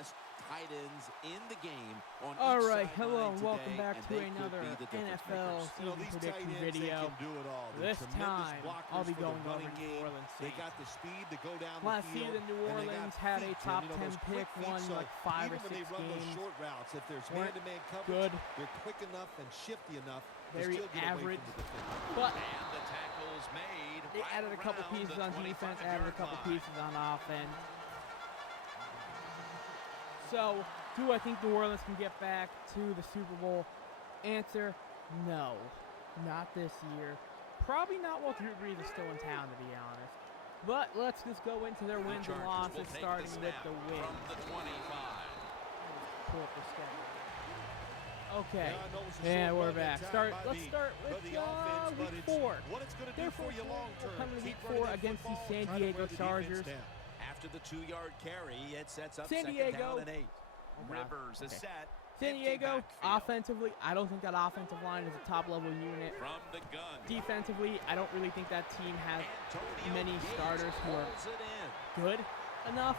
best tight ends in the game on All each right, sideline hello and today, welcome back and to they could another be the difference NFL makers. season these prediction tight ends, video. they can do it all. They're This tremendous time, blockers I'll be for the going over running New game. Orleans They Saints. got the speed to go down Last the field. season, New and they Orleans got had a feet, top Jim. 10 those pick, quick feet, won so like 5 or even when 6 they run games. those short routes, if there's Weren't man-to-man coverage, good. they're quick enough and shifty enough Very to still get average. away from the defender. But And the tackle's made they right added a couple around pieces the on defense, added a 25-yard couple line. pieces on offense. So, do I think New Orleans can get back to the Super Bowl? Answer, no. Not this year. Probably not while Drew Brees is still in town, to be honest. But let's just go into their wins and losses, starting with the win. From the 25. Pull up the schedule. Okay, and we're back. Let's start with week 4. Their first game will come in week 4 against the San Diego Chargers. After the 2-yard carry, it sets up San second Diego. down and 8. Oh, Rivers is okay. set. San Empty Diego, backfield. offensively, I don't think that offensive line is a top-level unit. From the gun. Defensively, I don't really think that team has Antonio many Gates starters who are pulls it in. good enough.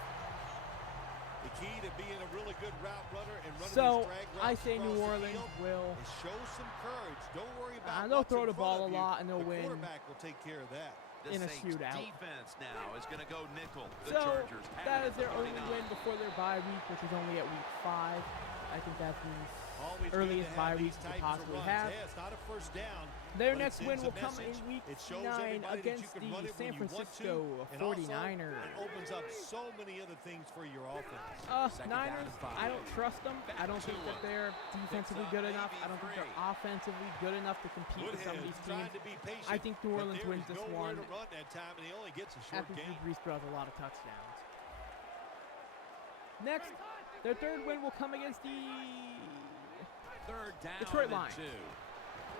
The key to being a really good route runner and running So, these drag routes I say New across the Orleans field will... is show some courage. Don't worry about they'll what's throw in the front ball of a you. lot and they'll the win. quarterback will take care of that. The In a Saints shootout. defense now is going to go nickel. The So, Chargers have that it is at their the only 49. win before their bye week, which is only at week 5. I think that's the Always earliest good to bye have week these to types of possibly runs. have. Yeah, it's not a first down. Their but next it win sends will a come message. in week It shows 9 everybody that you against can the run it San when you want to, Francisco and also 49ers. It opens up so many other things for your offense. Second down Niners, and 5. I don't trust them. I don't think that they're defensively good enough. I don't think they're offensively good enough to compete with some of these Trying teams. to be patient, I think New but Orleans there wins is this nowhere one to run that time, and he only gets a short after Drew gain. Brees throws a lot of touchdowns. Next, their third win will come against the Third down Detroit and Lions. 2.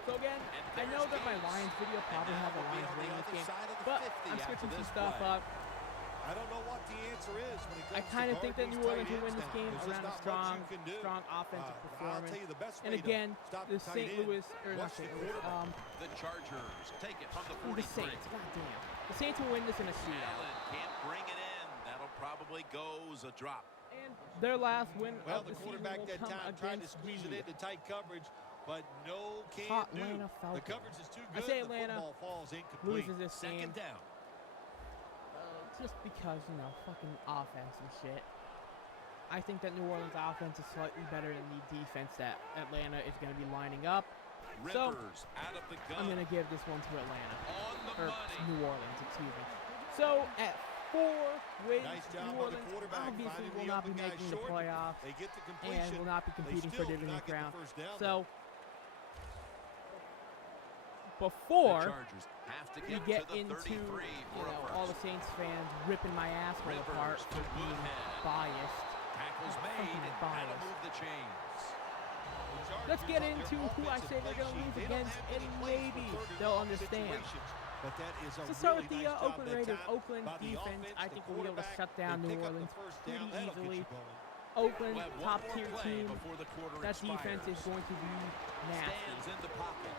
So again, I know that my Lions video probably has the Lions winning this game, but I'm switching some stuff up. I don't know what the answer is when it comes I kind of to think that guarding New these Orleans tight will win ends this now. game There's just around a not much strong, you can do. strong offensive I'll performance. tell you the best And way to again, stop the tight St. end. Louis, or not Watch the St. Louis, quarterback. The Chargers take it from the the 43. Saints, goddamn. The Saints will win this in a shootout. Allen can't bring it in. That'll probably go as a drop. And their last win Well, of the the season quarterback will that come time tried to against squeeze it the into tight coverage, but no can hot do. Atlanta The Falcons. coverage is too I good. say The Atlanta football falls incomplete. loses this game. Second down. Just because, you know, fucking offense and shit. I think that New Orleans offense is slightly better than the defense that Atlanta is going to be lining up. So, Rivers out of the gun. I'm going to give this one to Atlanta. On the Or money. New Orleans, excuse me. So, at 4 wins, Nice job New by the Orleans quarterback obviously finding will the not be open guy making the short. playoffs They get the completion. and will not be competing They for still do division not get the crown. first down, So, The before Chargers have to we get get to the into, 33 you for a know, first. all the Saints fans ripping my asshole Rivers apart to for being Woodhead. biased. Tackles fucking made, and that'll biased. move the chains. The Chargers Let's get on their into who I offensive say they're play going to sheet, lose they don't against, have many and plays for maybe third and they'll long understand. situations, but that is a To start really with the nice job Oakland that Raiders, time Oakland by the defense, offense, I the think we'll be able to quarterback. shut down They New pick up the Orleans first pretty down. That'll get easily. you going. Oakland, We'll have one top more tier play team. before the quarter That defense is expires. going to be Stands nasty. in the pocket.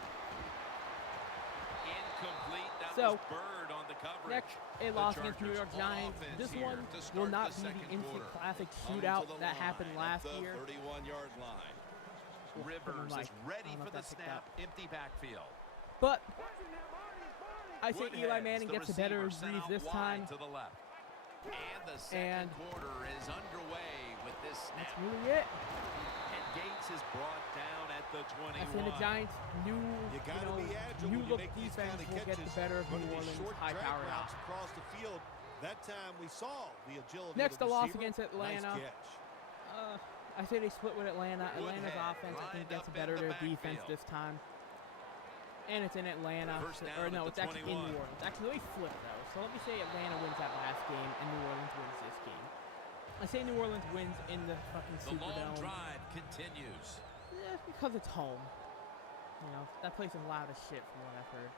Incomplete. That So, was Bird on the coverage. Next, a The loss against New Chargers York on Giants. offense This here one to will start not the be the second instant quarter. classic Coming to shootout the that happened line last at the year. 31-yard line. Rivers Mike. is I ready don't know for if the that picked snap. up. Empty backfield. But I say Eli Woodhead's Manning the gets a better receiver, sent Brees out this wide time. to the left. And the second quarter is underway with this snap. That's really it. And Gates is brought down at the 21. I say the Giants' new, You got to be agile new when you look make these defense kind of will get the catches. better of Running New these Orleans' short drag high-powered routes offense. across the field. That time we saw the agility Next, of the the loss receiver. against Atlanta. Nice catch. I say they split with Atlanta. Atlanta's Woodhead offense, I think, lined gets up better in their the defense backfield. this time. And it's in Atlanta. First down Or at no, the it's actually in 21. New Orleans. Actually, let me flip, though. So let me say Atlanta wins that last game and New Orleans wins this game. I say New Orleans wins in the fucking The long Superdome. drive continues. Yeah, because it's home. You know, that place is loud as shit from what I've heard.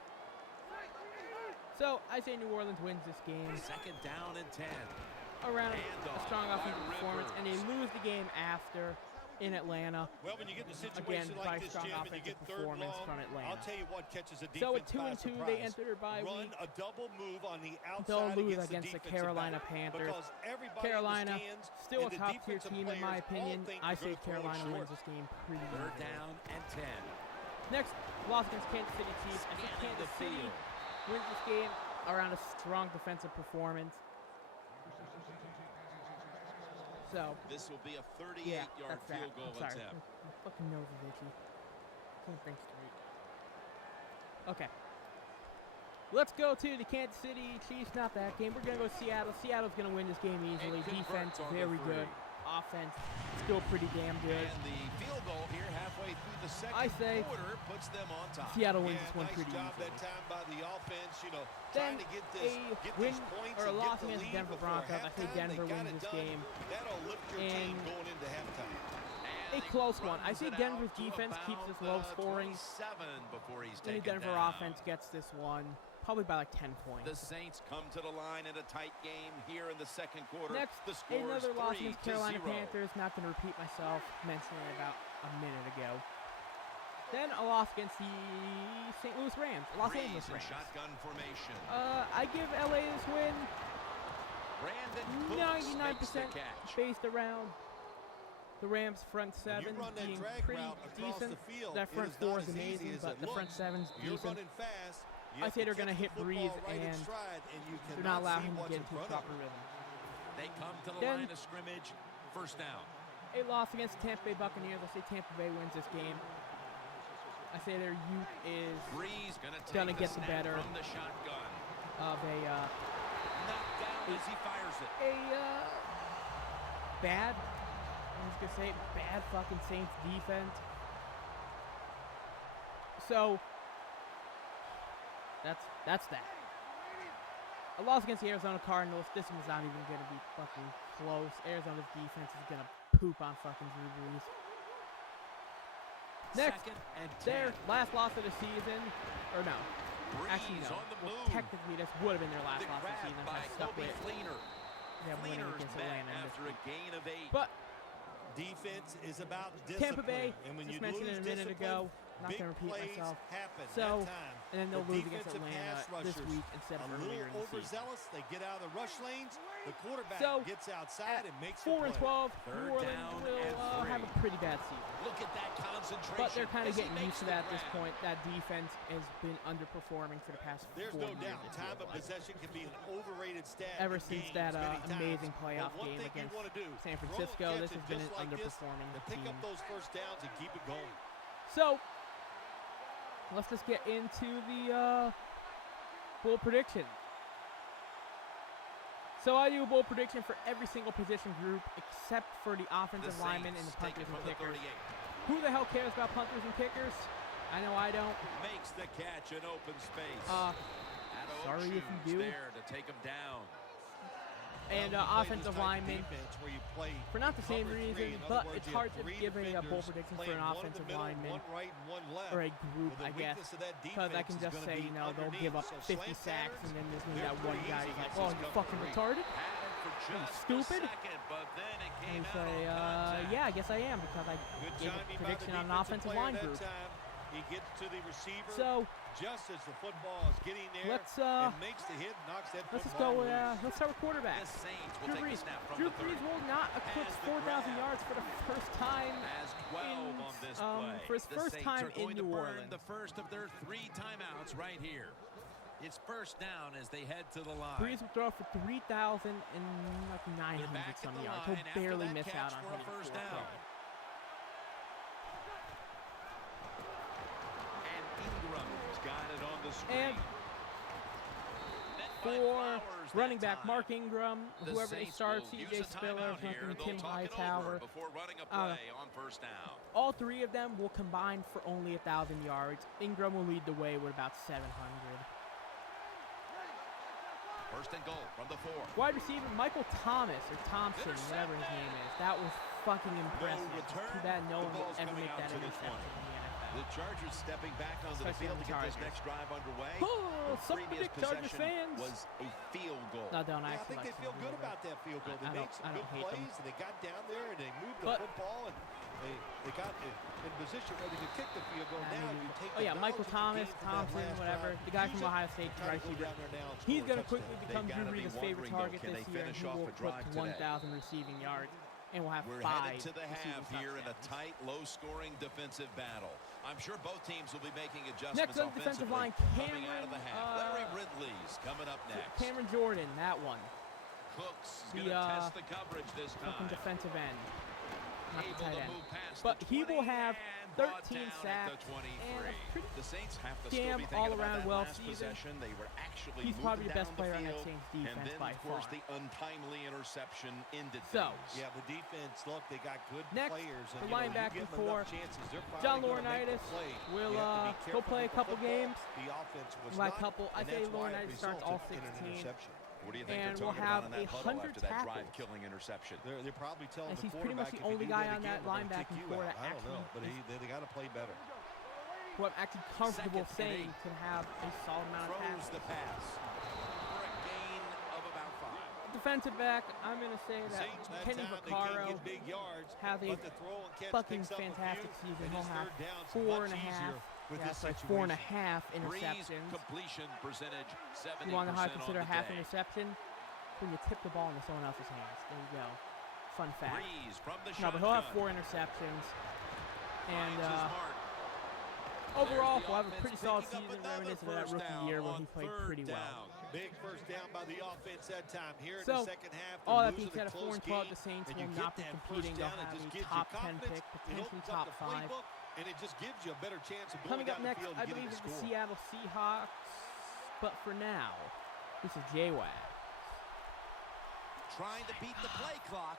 So, I say New Orleans wins this game Second down and 10. around a Handoff strong by offensive performance, and they Rivers. lose the game after in Atlanta. Well, when you get in a Again, situation by like this, strong Jim, and you offensive get third and performance long, from Atlanta. I'll tell you what catches a defense So at by 2-2, surprise. they enter their bye Run week. a double move on the They'll outside lose against against the defensive Carolina back, Panthers. because everybody Carolina, understands, still a and the top-tier defensive team in my players all opinion. think I they're say gonna throw it Carolina short. wins this game pretty Third easily. down and 10. Next, loss against Kansas City Chiefs. I think Scanning Kansas the City field. wins this game around a strong defensive performance. So, This will be a yeah, 38-yard that's that. field goal I'm sorry. attempt. My fucking nose is itchy. Can't think straight. Okay. Let's go to the Kansas City Chiefs. Not that game. We're going to go Seattle. Seattle's going to win this game easily. And Defense, converts on the very three. good. Offense, still pretty damn good. And the field goal here halfway through the second I say quarter puts them on top. Seattle wins Yeah, this one nice pretty job easily. that time by the offense, you know, Then trying to get this, a get win these points or a and loss get the against lead Denver before Broncos. I say halftime. Denver They got wins it this done. game. That'll lift your team And going into halftime. And a he close one. I runs say it Denver's out to defense keeps about this low scoring. 27 before he's And the taken Denver down. offense gets this one probably by like 10 points. The Saints come to the line in a tight game here in the second quarter. Next, the score is another loss against 3-0. Carolina Panthers. Not going to repeat myself, mentioning it about a minute ago. Then a loss against the St. Louis Rams. Los Angeles Breeze in Rams. shotgun formation. I give LA this win Brandon Cooks makes the 99% catch. based around the Rams' front When you seven run that being drag pretty route across decent. the field, That it front is four not is as easy amazing, as but it the front looks. seven's You're decent. running fast. You I have say to they're going to catch hit the Breeze football right in and stride, and you do not allow see him to what's get in into a front of proper rhythm. They come to the Then- line of scrimmage. First down. A loss against the Tampa Bay Buccaneers. I say Tampa Bay wins this game. I say their youth is Breeze gonna take Gonna the get the snap better from the shotgun. of a Knocked down as he fires it. bad, I'm just gonna say bad fucking Saints defense. So that's that. A loss against the Arizona Cardinals. This one's not even gonna be fucking close. Arizona's defense is gonna poop on fucking Drew Brees. Next, Second and 10. their last loss of the season, or no, actually Breeze no. on the Well, move. technically, this would have been their last The loss of the grab season. by I stuck Kobe with Fleener. them winning Fleener's against met Atlanta. in this after a week. gain of 8. But Defense is about discipline. Tampa Bay, and when just you mentioned lose it a minute discipline, ago, not big going to repeat plays myself. happen So, that time. and then they'll The lose against defensive Atlanta pass this rushers, week instead of a earlier little in the season. overzealous. They get out of the rush lanes. The quarterback So, gets outside At and makes 4 the and play. 12, Third New Orleans down will and have a 3. pretty bad season. Look at that concentration. But they're kind of as he getting makes used to the that at this grab. point. That defense has been underperforming for the past There's 4 no years. doubt it time feels of like. possession can be an overrated stat Ever in since games that many times. amazing playoff But one game thing you against wanna do, San throw Francisco, and this catch has it been just an like this underperforming and pick team. up those first downs and keep it going. So, let's just get into the bold prediction. So I do a bold prediction for every single position group except for the offensive The linemen and Saints the take punters it from and the kickers. 38. Who the hell cares about punters and kickers? I know I don't. Makes the catch in open space. Sorry Addo if you Chu's do. there to take him down. And Well, you play this offensive type of linemen, defense where you play for not the same cover reason, three. In but other words, it's you hard have to three give a bold defenders prediction for playing an one in the offensive middle, lineman one right and one left. or a group, Well, the I guess. weakness of that Because I defense can is just gonna say, be you know, they'll give up underneath. So 50 slant sacks, patterns, and then there's going to be they're that one pretty guy easy who's like, against oh, this you cover fucking three. retarded? Had him for just stupid? a second, but then it And came you out say, on contact. yeah, I guess I am, because I Good gave a timing by the prediction on an defensive offensive player line that group. time. He gets to the receiver So, just as the football is getting there let's and makes the hit, knocks that just football go with, loose. let's start with quarterback. The Saints will Drew take the Brees. snap from Drew the Brees 30. will not eclipse Has the 4,000 grab. yards for the first time Has 12 in, on this for play. his The first Saints time are going in to New burn Orleans. the first of their 3 timeouts right here. It's first down as they head to the line. Brees will throw for 3,900 They're back some at the yards. line He'll after barely that miss catch out on for a hitting first 4 down. throws. And Ingram's got it on the screen. And Met by for Flowers that running back time. Mark Ingram, The whoever they Saints start, will use C.J. a Spiller, timeout here. fucking They'll Tim talk it over Hightower. before running a Uh, play on first down. All 3 of them will combine for only 1,000 yards. Ingram will lead the way with about 700. First and goal from the 4. Wide receiver Michael Thomas, or Thompson, whatever his name is. That was fucking impressive. return. Too bad no The one will ball's ever coming make out that to the interception 20. in the NFL. The Chargers stepping back onto the Especially field the to get this Chargers. next drive underway. Oh, The some previous big Chargers possession fans. was a field goal. No, don't. Yeah, I actually think they like feel them good really about that field goal. They I made don't- some I good don't hate them. plays, and they got down there and they moved But- the football, and they got in position ready to kick the field goal. Now you take Oh yeah, Michael Thomas, Thompson, whatever, the guy from Ohio State, right receiver. He's going to quickly become Drew Brees' favorite target this year, and he will put 1,000 receiving yards, and will have We're 5 headed to the half receiving here in a touchdowns. tight, low-scoring defensive battle. I'm sure both teams will be making adjustments Next on the defensive offensively line, coming out of the half. Cameron, Larry Ridley's coming up next. Cameron Jordan, that one. Cooks is The, going to test the coverage this Fucking time. defensive end. Not the Able tight to end. move past But the he will 20 have and brought 13 down at sacks the 23. and a pretty The Saints have to damn still be thinking all-around about that well last season. possession. They were actually He's moving probably the best down player on that field, Saints and defense then, by of course, far. the untimely interception ended So, things. Yeah, the defense, look, they got good next, players. the And, linebacking you core, give them enough chances, they're probably John gonna make the Laurinaitis play. will You have to be go careful play a with the couple football. games. The offense was Like not, couple, I and say that's why it Laurinaitis starts resulted all in an 16. interception. What do you think And they're we'll talking have about in that huddle 100 after that tackles. drive-killing interception? They're probably telling As the he's pretty much quarterback, the if you only do guy that on again, that we're gonna kick linebacking you core out. that I don't know, actually but they got to play better. who I'm actually comfortable Second and saying can have a solid amount of Throws tackles. the pass for a gain of about 5. Defensive back, I'm going to say that Saints, that Kenny time they Vaccaro can't get big yards, has a but the throw and catch fucking picks up a fantastic few, season. and He'll his have third down's 4.5. much easier with Yeah, this it's like situation. 4.5 Breeze interceptions. completion percentage 70% You want to on consider the half day. interception when you tip the ball into someone else's hands. There you go. Fun fact. Breeze from the No, but he'll have shotgun. 4 interceptions. And Finds his mark. overall, There's the we'll have a offense pretty solid picking up season, another reminiscent of that first rookie down year where on he played third pretty well. down. Big first down by the offense that time. Here in So, the second half, all they're that being losing said, a at 4 close and 12, game, the Saints and will you not get be that competing. first They'll down, it have just a gives you top 10 confidence. pick, It potentially opens top up the 5. playbook, and it just gives you a better chance of going Coming down up the next, field I and getting believe, the is the score. Seattle Seahawks. But for now, this is J-Wags. Trying to beat the play clock.